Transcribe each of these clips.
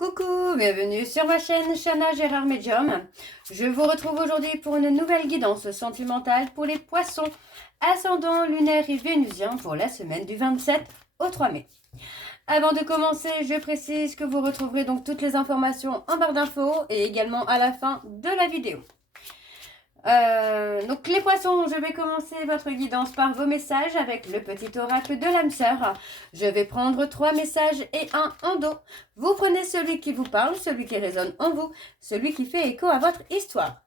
Coucou, bienvenue sur ma chaîne Shana Gérard Medium. Je vous retrouve aujourd'hui pour une nouvelle guidance sentimentale pour les poissons, ascendant lunaire et vénusien pour la semaine du 27 au 3 mai. Avant de commencer, je précise que vous retrouverez donc toutes les informations en barre d'infos et également à la fin de la vidéo. Donc les poissons, je vais commencer votre guidance par vos messages avec le petit oracle de l'âme sœur. Je vais prendre 3 messages et un en dos. Vous prenez celui qui vous parle, celui qui résonne en vous, celui qui fait écho à votre histoire.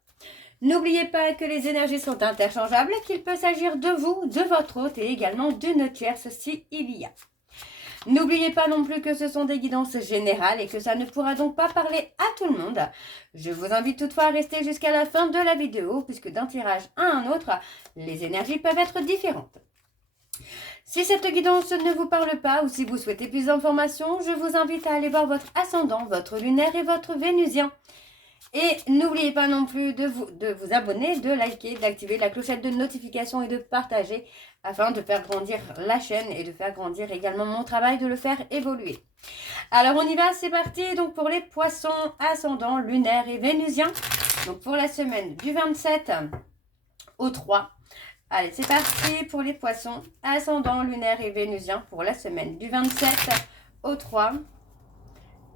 N'oubliez pas que les énergies sont interchangeables, qu'il peut s'agir de vous, de votre hôte et également d'une tierce si il y a. N'oubliez pas non plus que ce sont des guidances générales et que ça ne pourra donc pas parler à tout le monde. Je vous invite toutefois à rester jusqu'à la fin de la vidéo puisque d'un tirage à un autre, les énergies peuvent être différentes. Si cette guidance ne vous parle pas ou si vous souhaitez plus d'informations, je vous invite à aller voir votre ascendant, votre lunaire et votre vénusien. Et n'oubliez pas non plus de vous abonner, de liker, d'activer la clochette de notification et de partager afin de faire grandir la chaîne et de faire grandir également mon travail, de le faire évoluer. Alors on y va, c'est parti donc pour les poissons ascendants, lunaires et vénusiens. Donc pour la semaine du 27 au 3. Allez, c'est parti pour les poissons ascendants, lunaires et vénusiens pour la semaine du 27 au 3.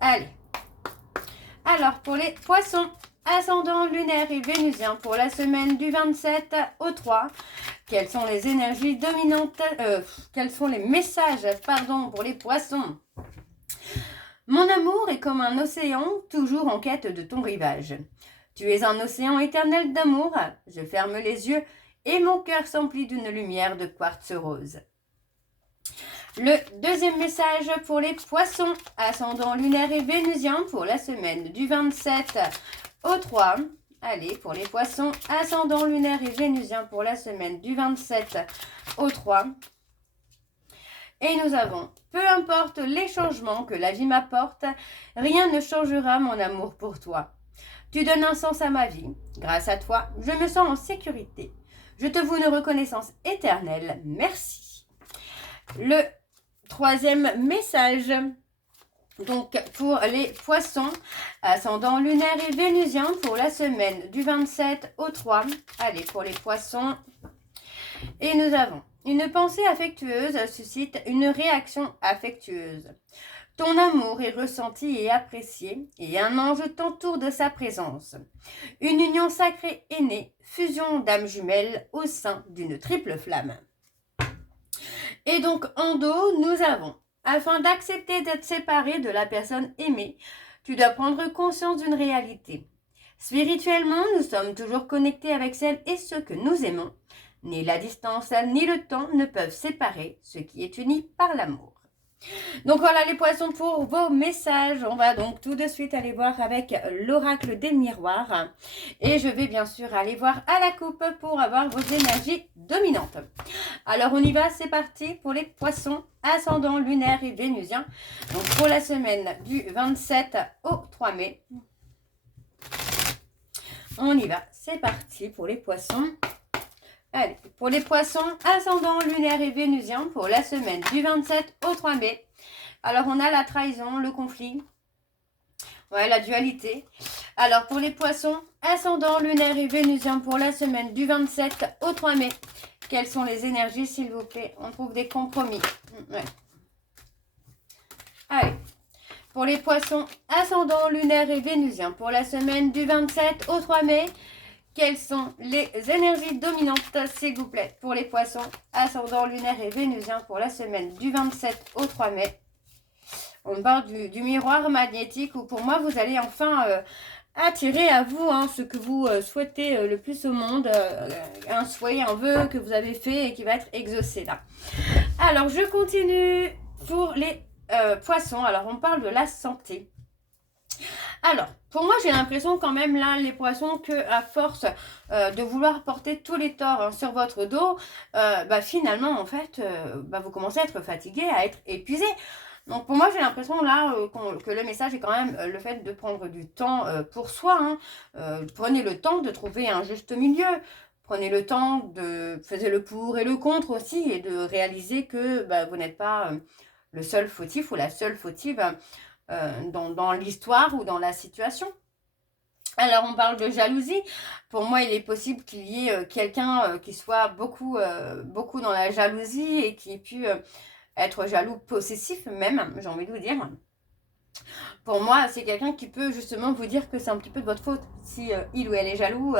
Allez. Alors, pour les poissons, ascendants, lunaires et vénusiens, pour la semaine du 27 au 3, quelles sont les énergies dominantes, quels sont les messages, pour les poissons? Mon amour est comme un océan, toujours en quête de ton rivage. Tu es un océan éternel d'amour, je ferme les yeux et mon cœur s'emplit d'une lumière de quartz rose. Le deuxième message pour les poissons, ascendant lunaire et vénusien pour la semaine du 27 au 3. Allez, pour les poissons, ascendant lunaire et vénusien pour la semaine du 27 au 3. Et nous avons, peu importe les changements que la vie m'apporte, rien ne changera mon amour pour toi. Tu donnes un sens à ma vie. Grâce à toi, je me sens en sécurité. Je te voue une reconnaissance éternelle. Merci. Le troisième message, donc pour les poissons, ascendant lunaire et vénusien pour la semaine du 27 au 3. Allez, pour les poissons. Et nous avons une pensée affectueuse suscite une réaction affectueuse. Ton amour est ressenti et apprécié, et un ange t'entoure de sa présence. Une union sacrée est née, fusion d'âmes jumelles au sein d'une triple flamme. Et donc, en dos, nous avons, afin d'accepter d'être séparé de la personne aimée, tu dois prendre conscience d'une réalité. Spirituellement, nous sommes toujours connectés avec celles et ceux que nous aimons. Ni la distance ni le temps ne peuvent séparer ce qui est uni par l'amour. Donc voilà les poissons pour vos messages. On va donc tout de suite aller voir avec l'oracle des miroirs. Et je vais bien sûr aller voir à la coupe pour avoir vos énergies dominantes. Alors on y va, c'est parti pour les poissons ascendants, lunaires et vénusiens. Donc pour la semaine du 27 au 3 mai. On y va, c'est parti pour les poissons. Allez, pour les poissons ascendants, lunaires et vénusiens pour la semaine du 27 au 3 mai. Alors, on a la trahison, le conflit, ouais, la dualité. Alors, pour les poissons ascendants, lunaires et vénusiens pour la semaine du 27 au 3 mai, quelles sont les énergies, s'il vous plaît? On trouve des compromis. Ouais. Allez, pour les poissons ascendants, lunaires et vénusiens pour la semaine du 27 au 3 mai, quelles sont les énergies dominantes, s'il vous plaît, pour les poissons ascendants, lunaires et vénusiens pour la semaine du 27 au 3 mai? On parle du miroir magnétique où pour moi, vous allez enfin attirer à vous ce que vous souhaitez le plus au monde. Un souhait, un vœu que vous avez fait et qui va être exaucé là. Alors, je continue pour les poissons. Alors, on parle de la santé. Alors, pour moi, j'ai l'impression quand même là, les poissons, que à force de vouloir porter tous les torts sur votre dos, finalement, en fait, vous commencez à être fatigué, à être épuisé. Donc, pour moi, j'ai l'impression là que le message est quand même le fait de prendre du temps pour soi. Prenez le temps de trouver un juste milieu. Prenez le temps de faire le pour et le contre aussi et de réaliser que vous n'êtes pas le seul fautif ou la seule fautive dans l'histoire ou dans la situation. Alors, on parle de jalousie. Pour moi, il est possible qu'il y ait quelqu'un qui soit beaucoup dans la jalousie et qui ait pu être jaloux, possessif même, j'ai envie de vous dire. Pour moi, c'est quelqu'un qui peut justement vous dire que c'est un petit peu de votre faute. Si il ou elle est jalouse,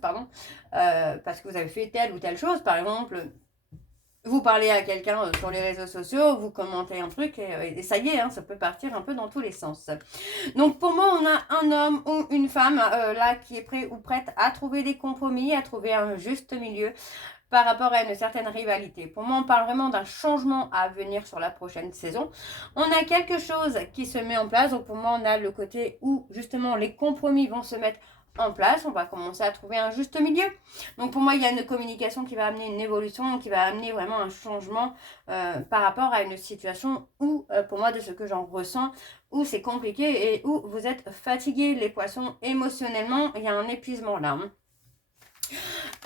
pardon, parce que vous avez fait telle ou telle chose, par exemple, vous parlez à quelqu'un sur les réseaux sociaux, vous commentez un truc et ça y est, hein, ça peut partir un peu dans tous les sens. Donc pour moi, on a un homme ou une femme là qui est prêt ou prête à trouver des compromis, à trouver un juste milieu par rapport à une certaine rivalité. Pour moi, on parle vraiment d'un changement à venir sur la prochaine saison. On a quelque chose qui se met en place. Donc pour moi, on a le côté où justement les compromis vont se mettre en place. On va commencer à trouver un juste milieu. Donc pour moi, il y a une communication qui va amener une évolution, qui va amener vraiment un changement par rapport à une situation où, pour moi, de ce que j'en ressens, où c'est compliqué et où vous êtes fatigués, les poissons, émotionnellement. Il y a un épuisement là.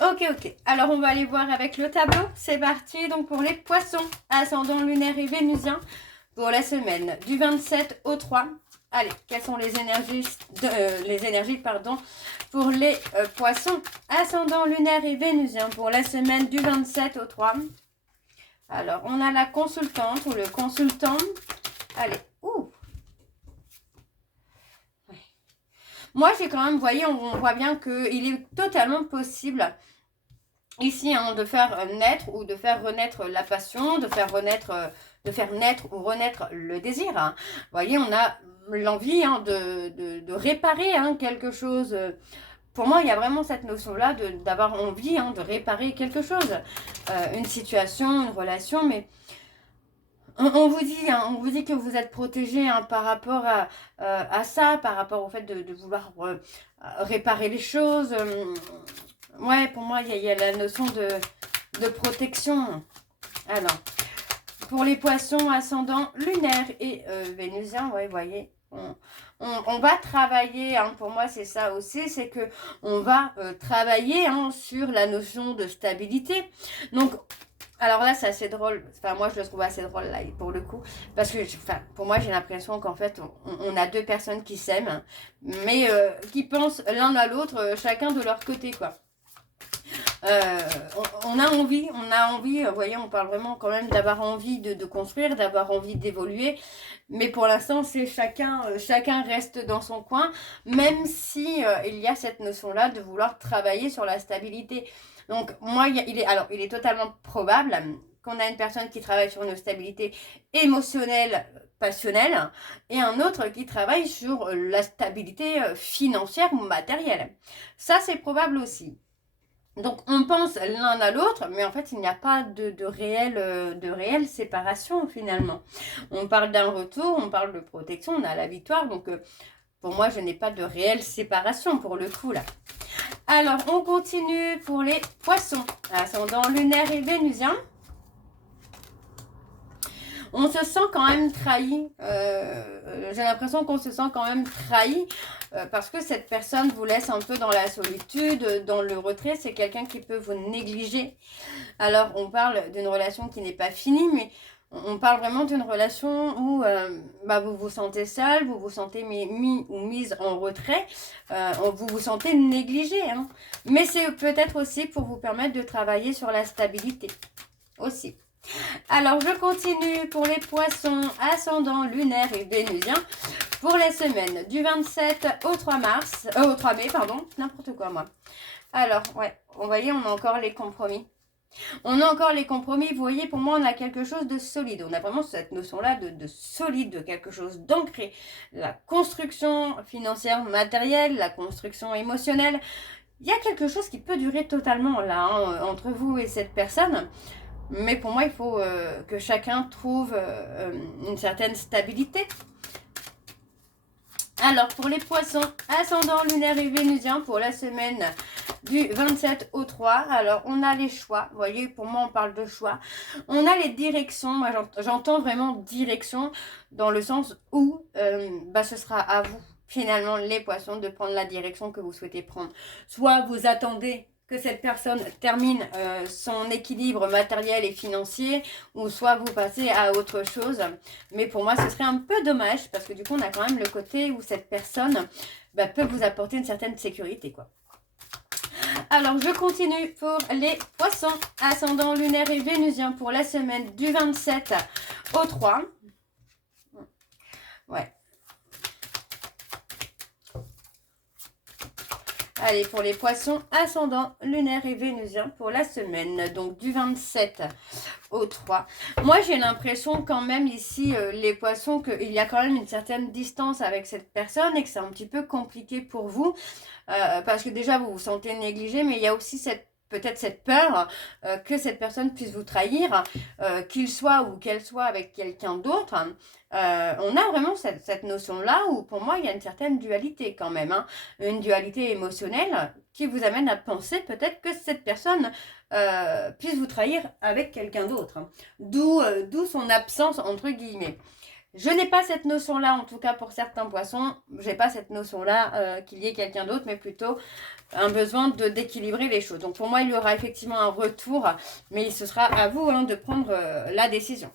Ok. Alors, on va aller voir avec le tableau. C'est parti. Donc, pour les poissons, ascendant lunaire et vénusien, pour la semaine du 27 au 3. Allez, quelles sont les énergies, pour les poissons, ascendant lunaire et vénusien, pour la semaine du 27 au 3. Alors, on a la consultante ou le consultant. Allez, Moi, j'ai quand même, vous voyez, on voit bien qu'il est totalement possible ici de faire naître ou de faire renaître la passion, de faire naître ou renaître le désir. Hein. Vous voyez, on a l'envie de réparer quelque chose. Pour moi, il y a vraiment cette notion-là d'avoir envie de réparer quelque chose. Une situation, une relation, mais... On vous dit que vous êtes protégé par rapport à ça, par rapport au fait de vouloir réparer les choses. Ouais, pour moi, il y a la notion de protection. Alors, pour les poissons ascendant lunaire et vénusien, ouais, vous voyez, on va travailler, pour moi c'est ça aussi, c'est que on va travailler sur la notion de stabilité. Donc, alors là, c'est assez drôle. Enfin, moi, je le trouve assez drôle, là, pour le coup. Parce que, pour moi, j'ai l'impression qu'en fait, on a deux personnes qui s'aiment, mais qui pensent l'un à l'autre, chacun de leur côté, quoi. On a envie, vous voyez, on parle vraiment quand même d'avoir envie de construire, d'avoir envie d'évoluer. Mais pour l'instant, c'est chacun reste dans son coin, même si il y a cette notion-là de vouloir travailler sur la stabilité. Donc, moi, il est totalement probable qu'on a une personne qui travaille sur une stabilité émotionnelle, passionnelle, et un autre qui travaille sur la stabilité financière ou matérielle. Ça, c'est probable aussi. Donc, on pense l'un à l'autre, mais en fait, il n'y a pas de réelle séparation, finalement. On parle d'un retour, on parle de protection, on a la victoire, donc... pour moi, je n'ai pas de réelle séparation pour le coup, là. Alors, on continue pour les poissons. Ascendant lunaire et vénusien. On se sent quand même trahi. J'ai l'impression qu'on se sent quand même trahi parce que cette personne vous laisse un peu dans la solitude, dans le retrait. C'est quelqu'un qui peut vous négliger. Alors, on parle d'une relation qui n'est pas finie, mais... on parle vraiment d'une relation où vous vous sentez seul, vous vous sentez mis ou mise en retrait, vous vous sentez négligé. Hein. Mais c'est peut-être aussi pour vous permettre de travailler sur la stabilité. Aussi. Alors, je continue pour les poissons ascendant lunaire et vénusien pour la semaine du 27 au 3 mai, n'importe quoi moi. Alors, ouais, vous voyez, on a encore les compromis. On a encore les compromis, vous voyez, pour moi, on a quelque chose de solide. On a vraiment cette notion-là de solide, de quelque chose d'ancré. La construction financière, matérielle, la construction émotionnelle. Il y a quelque chose qui peut durer totalement là, entre vous et cette personne. Mais pour moi, il faut que chacun trouve une certaine stabilité. Alors, pour les poissons, ascendant lunaire et vénusien pour la semaine du 27 au 3. Alors, on a les choix. Vous voyez, pour moi, on parle de choix. On a les directions. Moi, j'entends vraiment direction dans le sens où ce sera à vous, finalement, les poissons, de prendre la direction que vous souhaitez prendre. Soit vous attendez que cette personne termine son équilibre matériel et financier, ou soit vous passez à autre chose. Mais pour moi, ce serait un peu dommage, parce que du coup, on a quand même le côté où cette personne peut vous apporter une certaine sécurité, quoi. Alors, je continue pour les poissons, ascendant lunaire et vénusien pour la semaine du 27 au 3. Ouais. Allez, pour les poissons, ascendant lunaire et vénusien pour la semaine, donc du 27 au 3. Moi, j'ai l'impression quand même ici, les poissons, qu'il y a quand même une certaine distance avec cette personne et que c'est un petit peu compliqué pour vous. Parce que déjà, vous vous sentez négligé, mais il y a aussi peut-être cette peur que cette personne puisse vous trahir, qu'il soit ou qu'elle soit avec quelqu'un d'autre. On a vraiment cette notion-là où pour moi il y a une certaine dualité quand même, hein, une dualité émotionnelle qui vous amène à penser peut-être que cette personne puisse vous trahir avec quelqu'un d'autre, hein. D'où son absence entre guillemets. Je n'ai pas cette notion-là, en tout cas pour certains poissons, j'ai pas cette notion-là qu'il y ait quelqu'un d'autre, mais plutôt un besoin d'équilibrer les choses. Donc pour moi, il y aura effectivement un retour, mais ce sera à vous de prendre la décision.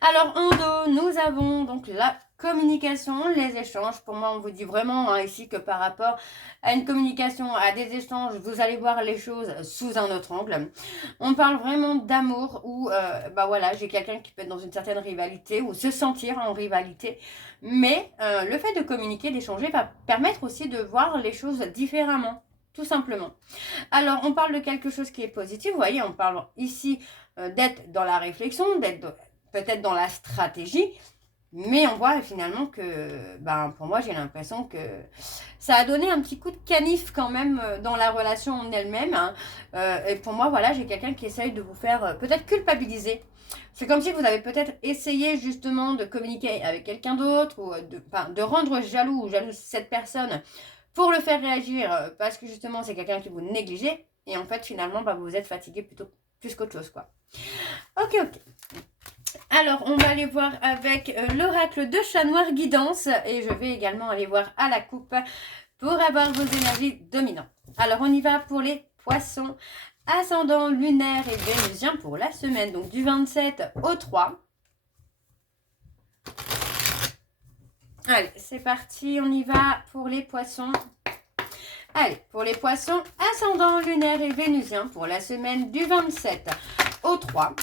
Alors en dos, nous avons donc la communication, les échanges. Pour moi, on vous dit vraiment ici que par rapport à une communication, à des échanges, vous allez voir les choses sous un autre angle. On parle vraiment d'amour où, voilà, j'ai quelqu'un qui peut être dans une certaine rivalité ou se sentir en rivalité. Mais le fait de communiquer, d'échanger va permettre aussi de voir les choses différemment. Tout simplement. Alors, on parle de quelque chose qui est positif. Vous voyez, on parle ici d'être dans la réflexion, d'être peut-être dans la stratégie, mais on voit finalement que, pour moi, j'ai l'impression que ça a donné un petit coup de canif quand même dans la relation en elle-même, hein. Et pour moi, voilà, j'ai quelqu'un qui essaye de vous faire peut-être culpabiliser. C'est comme si vous avez peut-être essayé justement de communiquer avec quelqu'un d'autre ou de rendre jaloux ou jalouse cette personne pour le faire réagir parce que justement, c'est quelqu'un qui vous négligez. Et en fait, finalement, vous êtes fatigué plutôt plus qu'autre chose, quoi. Ok. Alors, on va aller voir avec l'oracle de chat noir guidance et je vais également aller voir à la coupe pour avoir vos énergies dominantes. Alors, on y va pour les poissons, ascendant lunaire et vénusien pour la semaine, donc du 27 au 3. Allez, c'est parti, on y va pour les poissons. Allez, pour les poissons, ascendant lunaire et vénusien pour la semaine du 27 au 3.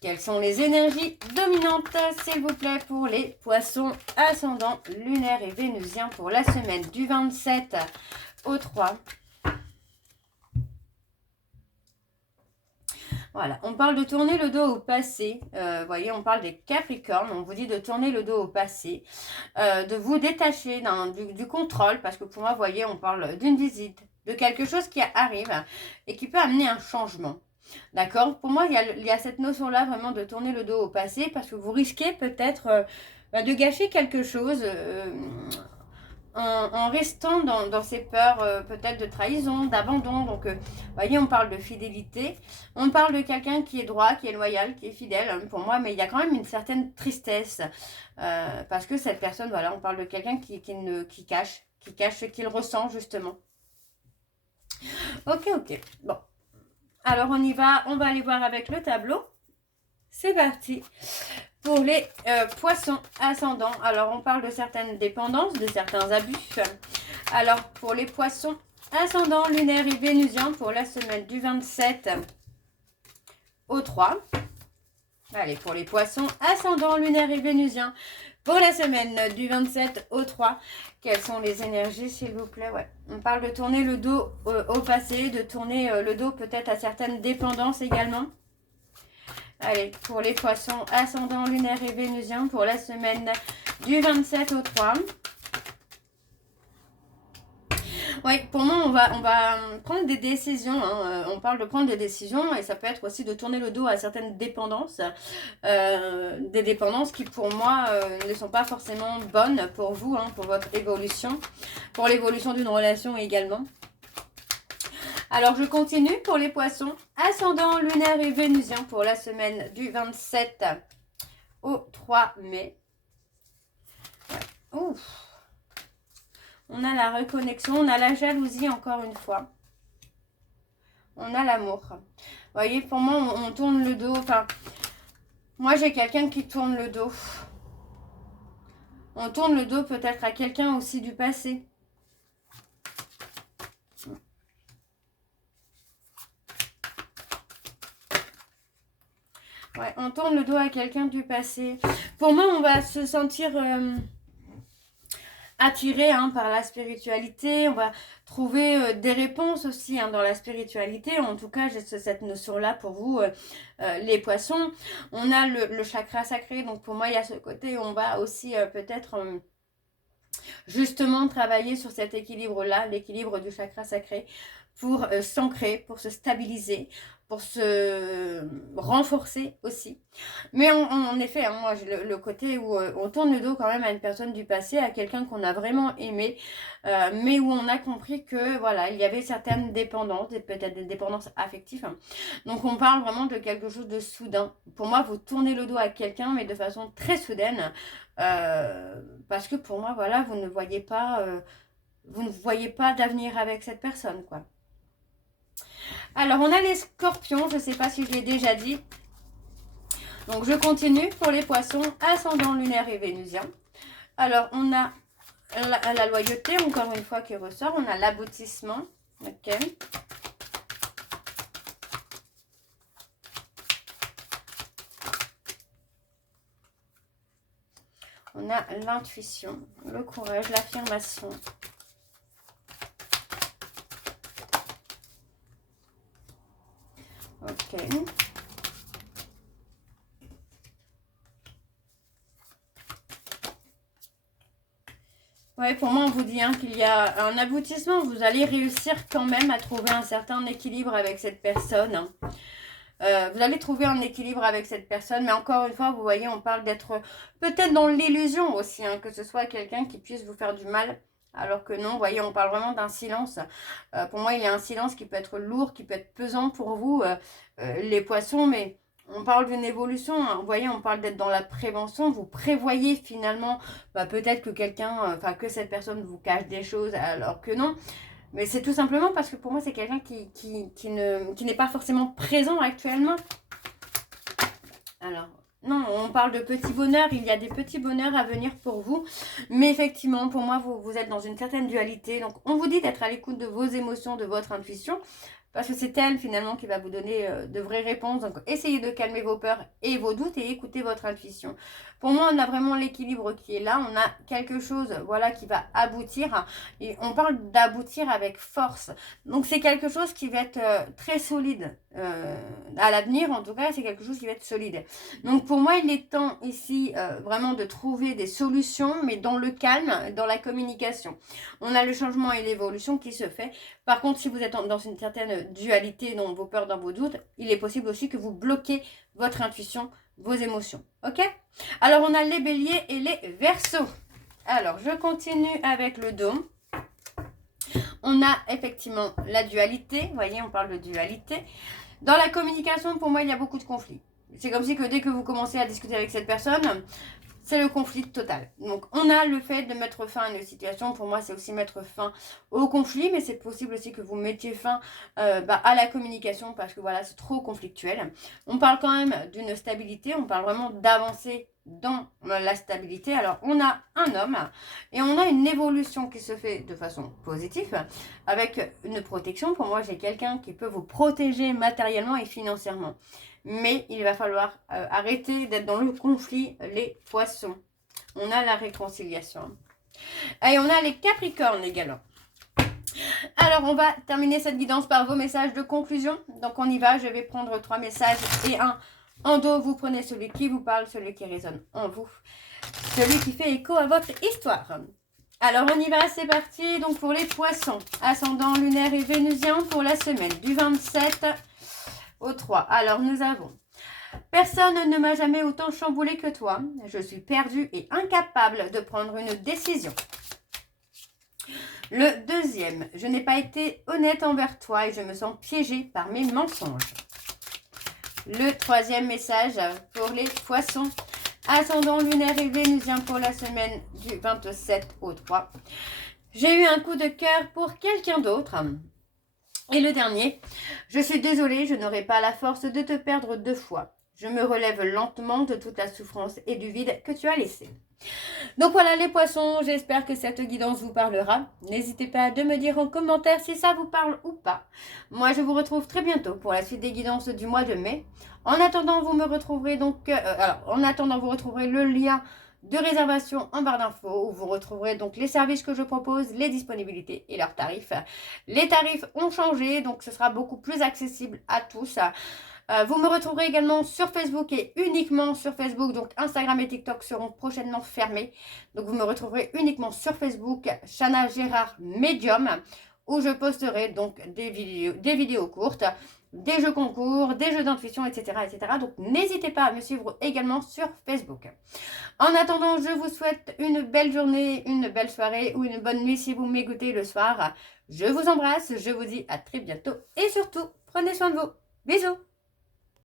Quelles sont les énergies dominantes, s'il vous plaît, pour les poissons ascendants lunaire et vénusien pour la semaine du 27 au 3. Voilà, on parle de tourner le dos au passé. Vous voyez, on parle des Capricornes. On vous dit de tourner le dos au passé, de vous détacher du contrôle, parce que pour moi, vous voyez, on parle d'une visite, de quelque chose qui arrive et qui peut amener un changement. D'accord? Pour moi, il y a cette notion-là vraiment de tourner le dos au passé parce que vous risquez peut-être de gâcher quelque chose en restant dans ces peurs peut-être de trahison, d'abandon. Donc, vous voyez, on parle de fidélité. On parle de quelqu'un qui est droit, qui est loyal, qui est fidèle pour moi, mais il y a quand même une certaine tristesse parce que cette personne, voilà, on parle de quelqu'un qui cache ce qu'il ressent justement. Ok. Bon. Alors, on y va. On va aller voir avec le tableau. C'est parti. Pour les poissons ascendants. Alors, on parle de certaines dépendances, de certains abus. Alors, pour les poissons ascendants, lunaires et vénusiens, pour la semaine du 27 au 3. Allez, pour les poissons ascendants, lunaires et vénusiens, pour la semaine du 27 au 3. Quelles sont les énergies, s'il vous plaît? Ouais. On parle de tourner le dos au passé, de tourner le dos peut-être à certaines dépendances également. Allez, pour les poissons ascendants, lunaires et vénusiens, pour la semaine du 27 au 3. Oui, pour moi, on va prendre des décisions. Hein. On parle de prendre des décisions et ça peut être aussi de tourner le dos à certaines dépendances. Des dépendances qui, pour moi, ne sont pas forcément bonnes pour vous, hein, pour votre évolution, pour l'évolution d'une relation également. Alors, je continue pour les poissons ascendant lunaire et vénusien pour la semaine du 27 au 3 mai. Ouais. Ouf. On a la reconnexion, on a la jalousie encore une fois. On a l'amour. Vous voyez, pour moi, on tourne le dos. Enfin, moi, j'ai quelqu'un qui tourne le dos. On tourne le dos peut-être à quelqu'un aussi du passé. Ouais, on tourne le dos à quelqu'un du passé. Pour moi, on va se sentir attiré par la spiritualité. On va trouver des réponses aussi dans la spiritualité. En tout cas, j'ai cette notion-là pour vous, les poissons. On a le chakra sacré. Donc, pour moi, il y a ce côté où on va aussi peut-être justement travailler sur cet équilibre-là, l'équilibre du chakra sacré, pour s'ancrer, pour se stabiliser, pour se renforcer aussi. Mais en effet, moi j'ai le côté où on tourne le dos quand même à une personne du passé, à quelqu'un qu'on a vraiment aimé, mais où on a compris que voilà, il y avait certaines dépendances, peut-être des dépendances affectives. Donc on parle vraiment de quelque chose de soudain. Pour moi, vous tournez le dos à quelqu'un, mais de façon très soudaine, parce que pour moi, voilà, vous ne voyez pas d'avenir avec cette personne, quoi. Alors, on a les scorpions, je ne sais pas si je l'ai déjà dit. Donc, je continue pour les poissons, ascendant lunaire et vénusien. Alors, on a la loyauté, encore une fois, qui ressort. On a l'aboutissement. Ok. On a l'intuition, le courage, l'affirmation. Ok. Ouais, pour moi, on vous dit qu'il y a un aboutissement. Vous allez réussir quand même à trouver un certain équilibre avec cette personne. Vous allez trouver un équilibre avec cette personne. Mais encore une fois, vous voyez, on parle d'être peut-être dans l'illusion aussi. Que ce soit quelqu'un qui puisse vous faire du mal. Alors que non, vous voyez, on parle vraiment d'un silence. Pour moi, il y a un silence qui peut être lourd, qui peut être pesant pour vous, les poissons. Mais on parle d'une évolution. Vous voyez, on parle d'être dans la prévention. Vous prévoyez finalement peut-être que que cette personne vous cache des choses alors que non. Mais c'est tout simplement parce que pour moi, c'est quelqu'un qui n'est pas forcément présent actuellement. Alors, non, on parle de petits bonheurs. Il y a des petits bonheurs à venir pour vous. Mais effectivement, pour moi, vous êtes dans une certaine dualité. Donc, on vous dit d'être à l'écoute de vos émotions, de votre intuition. Parce que c'est elle, finalement, qui va vous donner de vraies réponses. Donc, essayez de calmer vos peurs et vos doutes et écoutez votre intuition. Pour moi, on a vraiment l'équilibre qui est là. On a quelque chose, voilà, qui va aboutir. Et on parle d'aboutir avec force. Donc, c'est quelque chose qui va être très solide. À l'avenir, en tout cas, c'est quelque chose qui va être solide. Donc, pour moi, il est temps ici, vraiment, de trouver des solutions, mais dans le calme, dans la communication. On a le changement et l'évolution qui se fait. Par contre, si vous êtes dans une certaine dualité, dans vos peurs, dans vos doutes, il est possible aussi que vous bloquez votre intuition, vos émotions. Ok? Alors, on a les béliers et les verseaux. Alors, je continue avec le dôme. On a effectivement la dualité. Vous voyez, on parle de dualité. Dans la communication, pour moi, il y a beaucoup de conflits. C'est comme si que dès que vous commencez à discuter avec cette personne, c'est le conflit total. Donc, on a le fait de mettre fin à une situation. Pour moi, c'est aussi mettre fin au conflit. Mais c'est possible aussi que vous mettiez fin à la communication parce que voilà, c'est trop conflictuel. On parle quand même d'une stabilité. On parle vraiment d'avancer dans la stabilité. Alors, on a un homme et on a une évolution qui se fait de façon positive avec une protection. Pour moi, j'ai quelqu'un qui peut vous protéger matériellement et financièrement. Mais il va falloir arrêter d'être dans le conflit, les poissons. On a la réconciliation. Et on a les capricornes également. Alors, on va terminer cette guidance par vos messages de conclusion. Donc, on y va. Je vais prendre 3 messages et un en dos. Vous prenez celui qui vous parle, celui qui résonne en vous, celui qui fait écho à votre histoire. Alors, on y va. C'est parti. Donc, pour les poissons, ascendant lunaire et vénusien pour la semaine du 27 au 3. Alors, nous avons: personne ne m'a jamais autant chamboulé que toi. Je suis perdue et incapable de prendre une décision. Le deuxième: je n'ai pas été honnête envers toi et je me sens piégée par mes mensonges. Le troisième message pour les poissons, ascendant lunaire et vénusien pour la semaine du 27 au 3. J'ai eu un coup de cœur pour quelqu'un d'autre. Et le dernier, je suis désolée, je n'aurai pas la force de te perdre 2 fois. Je me relève lentement de toute la souffrance et du vide que tu as laissé. Donc voilà les poissons, j'espère que cette guidance vous parlera. N'hésitez pas à me dire en commentaire si ça vous parle ou pas. Moi je vous retrouve très bientôt pour la suite des guidances du mois de mai. En attendant, vous me retrouverez donc, vous retrouverez le lien de réservation en barre d'infos où vous retrouverez donc les services que je propose, les disponibilités et leurs tarifs. Les tarifs ont changé, donc ce sera beaucoup plus accessible à tous. Vous me retrouverez également sur Facebook et uniquement sur Facebook. Donc Instagram et TikTok seront prochainement fermés. Donc vous me retrouverez uniquement sur Facebook, Chana Gérard Medium, où je posterai donc des vidéos courtes, des jeux concours, des jeux d'intuition, etc., etc. Donc n'hésitez pas à me suivre également sur Facebook. En attendant, je vous souhaite une belle journée, une belle soirée ou une bonne nuit si vous m'écoutez le soir. Je vous embrasse, je vous dis à très bientôt et surtout, prenez soin de vous. Bisous!